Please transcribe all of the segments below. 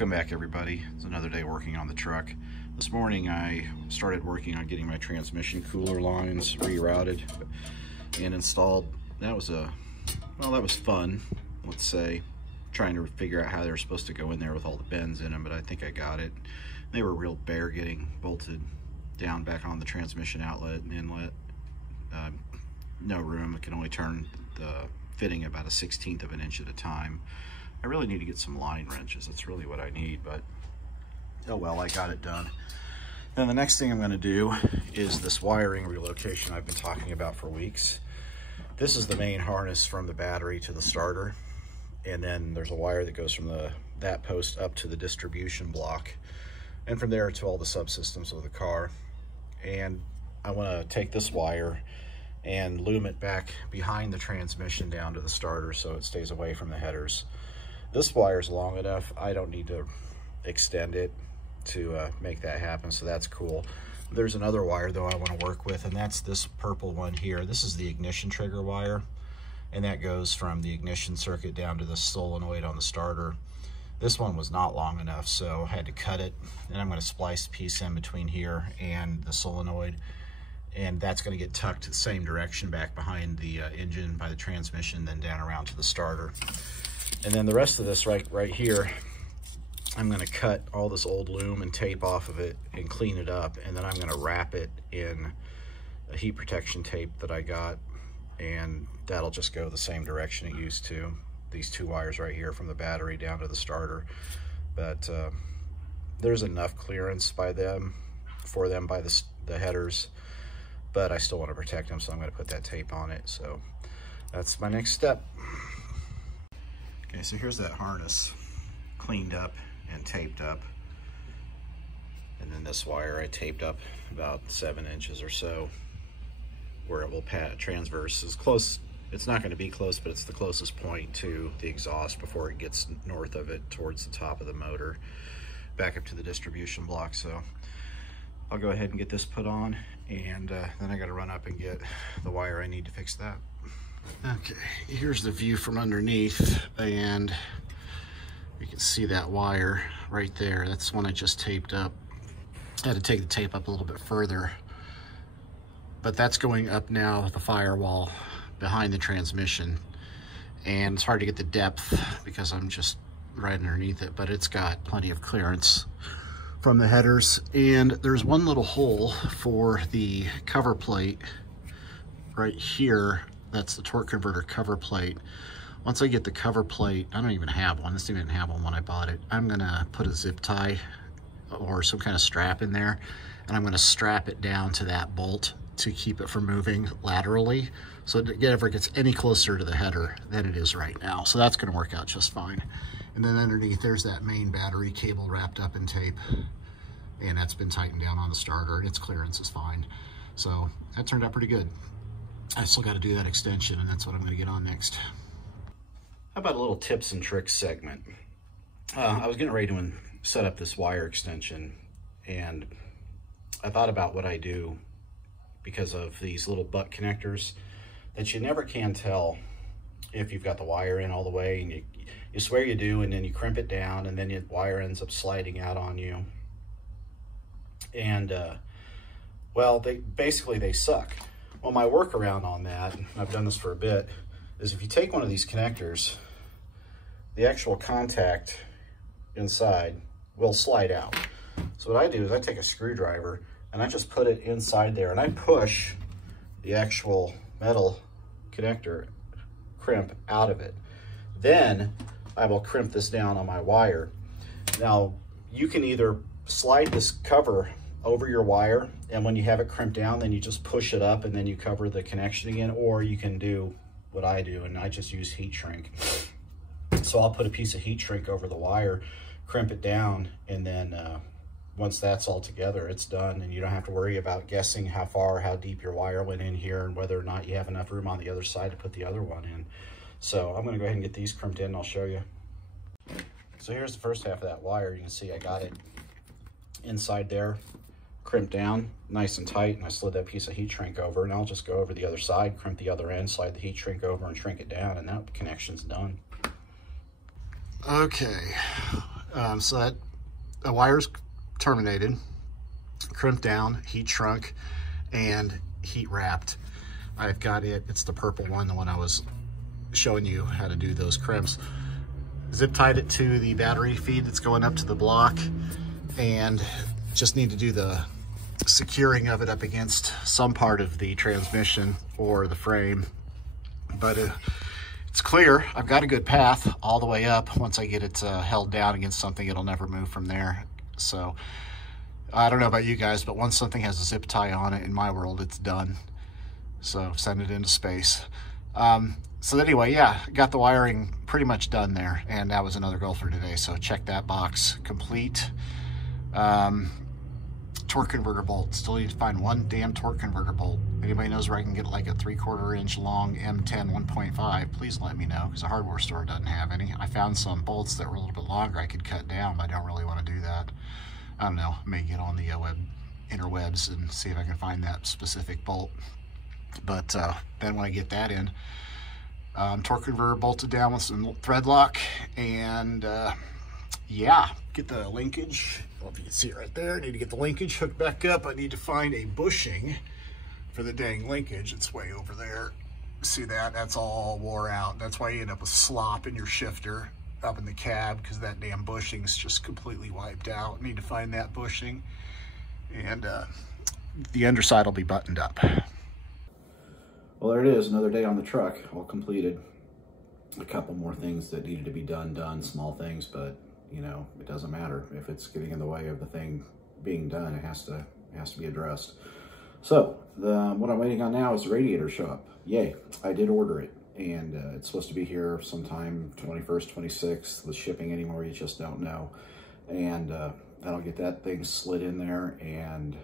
Welcome back, everybody. It's another day working on the truck. This morning I started working on getting my transmission cooler lines rerouted and installed. That was fun, let's say, trying to figure out how they were supposed to go in there with all the bends in them, but I think I got it. They were real bare getting bolted down back on the transmission outlet and inlet. No room. It can only turn the fitting about a 1/16 of an inch at a time. I really need to get some line wrenches. That's really what I need, but oh well, I got it done. Then the next thing I'm going to do is this wiring relocation I've been talking about for weeks. This is the main harness from the battery to the starter, and then there's a wire that goes from that post up to the distribution block, and from there to all the subsystems of the car. And I want to take this wire and loom it back behind the transmission down to the starter so it stays away from the headers. This wire is long enough. I don't need to extend it to make that happen, so that's cool. There's another wire though I want to work with, and that's this purple one here. This is the ignition trigger wire, and that goes from the ignition circuit down to the solenoid on the starter. This one was not long enough, so I had to cut it, and I'm going to splice a piece in between here and the solenoid, and that's going to get tucked the same direction back behind the engine by the transmission, then down around to the starter. And then the rest of this right here, I'm going to cut all this old loom and tape off of it and clean it up, and then I'm going to wrap it in a heat protection tape that I got, and that'll just go the same direction it used to. These two wires right here from the battery down to the starter, but there's enough clearance by them by the headers, but I still want to protect them, so I'm going to put that tape on it. So that's my next step. Okay, so here's that harness cleaned up and taped up, and then this wire I taped up about 7 inches or so where it will transverse as close. It's not going to be close, but it's the closest point to the exhaust before it gets north of it towards the top of the motor back up to the distribution block. So I'll go ahead and get this put on, and then I got to run up and get the wire I need to fix that. Okay, here's the view from underneath, and you can see that wire right there. That's the one I just taped up. I had to take the tape up a little bit further, but that's going up now the firewall behind the transmission, and it's hard to get the depth because I'm just right underneath it, but it's got plenty of clearance from the headers. And there's one little hole for the cover plate right here. That's the torque converter cover plate. Once I get the cover plate, I don't even have one. This thing didn't have one when I bought it. I'm gonna put a zip tie or some kind of strap in there, and I'm gonna strap it down to that bolt to keep it from moving laterally, so it never gets any closer to the header than it is right now. So that's gonna work out just fine. And then underneath there's that main battery cable wrapped up in tape, and that's been tightened down on the starter, and its clearance is fine. So that turned out pretty good. I still got to do that extension, and that's what I'm going to get on next. How about a little tips and tricks segment? I was getting ready to set up this wire extension, and I thought about what I do because of these little butt connectors that you never can tell if you've got the wire in all the way, and you swear you do, and then you crimp it down, and then your wire ends up sliding out on you. And well, they suck. Well, my workaround on that, and I've done this for a bit, is if you take one of these connectors, the actual contact inside will slide out. So what I do is I take a screwdriver and I just put it inside there, and I push the actual metal connector crimp out of it. Then I will crimp this down on my wire. Now, you can either slide this cover over your wire, and when you have it crimped down, then you just push it up and then you cover the connection again, or you can do what I do, and I just use heat shrink. So I'll put a piece of heat shrink over the wire, crimp it down, and then once that's all together, it's done, and you don't have to worry about guessing how far or how deep your wire went in here and whether or not you have enough room on the other side to put the other one in. So I'm going to go ahead and get these crimped in, and I'll show you. So here's the first half of that wire. You can see I got it inside there, crimped down nice and tight, and I slid that piece of heat shrink over, and I'll just go over the other side, crimp the other end, slide the heat shrink over and shrink it down, and that connection's done. Okay, So that the wire's terminated, crimped down, heat shrunk, and heat wrapped. I've got it, it's the purple one, the one I was showing you how to do those crimps. Zip tied it to the battery feed that's going up to the block, and just need to do the securing of it up against some part of the transmission or the frame. But it's clear. I've got a good path all the way up. Once I get it held down against something, it'll never move from there. So I don't know about you guys, but once something has a zip tie on it, in my world, it's done. So send it into space. So anyway, yeah, got the wiring pretty much done there, and that was another goal for today. So check that box complete. Torque converter bolt. Still need to find one damn torque converter bolt. Anybody knows where I can get like a 3/4 inch long M10 1.5, please let me know, because the hardware store doesn't have any. I found some bolts that were a little bit longer I could cut down, but I don't really want to do that. I don't know, I may get on the interwebs and see if I can find that specific bolt. But then when I get that in, torque converter bolted down with some thread lock, and yeah, get the linkage. I don't know if you can see it right there. I need to get the linkage hooked back up. I need to find a bushing for the dang linkage. It's way over there. See that? That's all wore out. That's why you end up with slop in your shifter up in the cab, because that damn bushing's just completely wiped out. I need to find that bushing, and the underside will be buttoned up. Well, there it is, another day on the truck, all completed. A couple more things that needed to be done, small things, but you know, it doesn't matter. If it's getting in the way of the thing being done, it has to be addressed. So what I'm waiting on now is the radiator to show up. Yay, I did order it, and it's supposed to be here sometime 21st, 26th. With shipping anymore, you just don't know. And that'll get that thing slid in there, and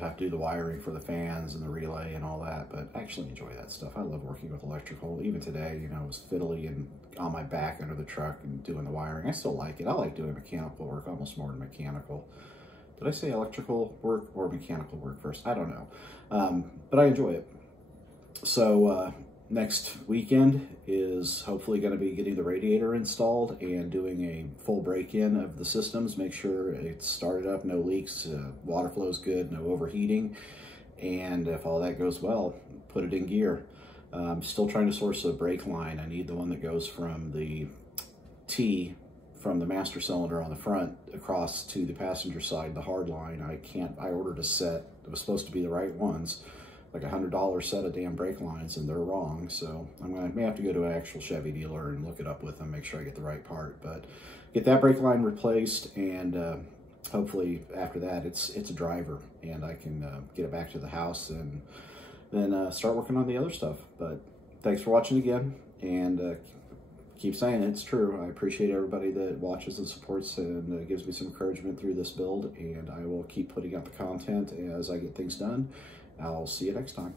have to do the wiring for the fans and the relay and all that, but I actually enjoy that stuff. I love working with electrical. Even today, you know, I was fiddly and on my back under the truck and doing the wiring. I still like it. I like doing mechanical work almost more than mechanical. Did I say electrical work or mechanical work first? I don't know, but I enjoy it. So next weekend is hopefully going to be getting the radiator installed and doing a full break-in of the systems. Make sure it's started up, no leaks, water flow is good, no overheating. And if all that goes well, put it in gear. Still trying to source a brake line. I need the one that goes from the T from the master cylinder on the front across to the passenger side, the hard line. I ordered a set that was supposed to be the right ones, like $100 set of damn brake lines, and they're wrong. So may have to go to an actual Chevy dealer and look it up with them, make sure I get the right part. But get that brake line replaced, and hopefully after that it's a driver, and I can get it back to the house and then start working on the other stuff. But thanks for watching again, and keep saying it's true. I appreciate everybody that watches and supports and gives me some encouragement through this build, and I will keep putting out the content as I get things done. I'll see you next time.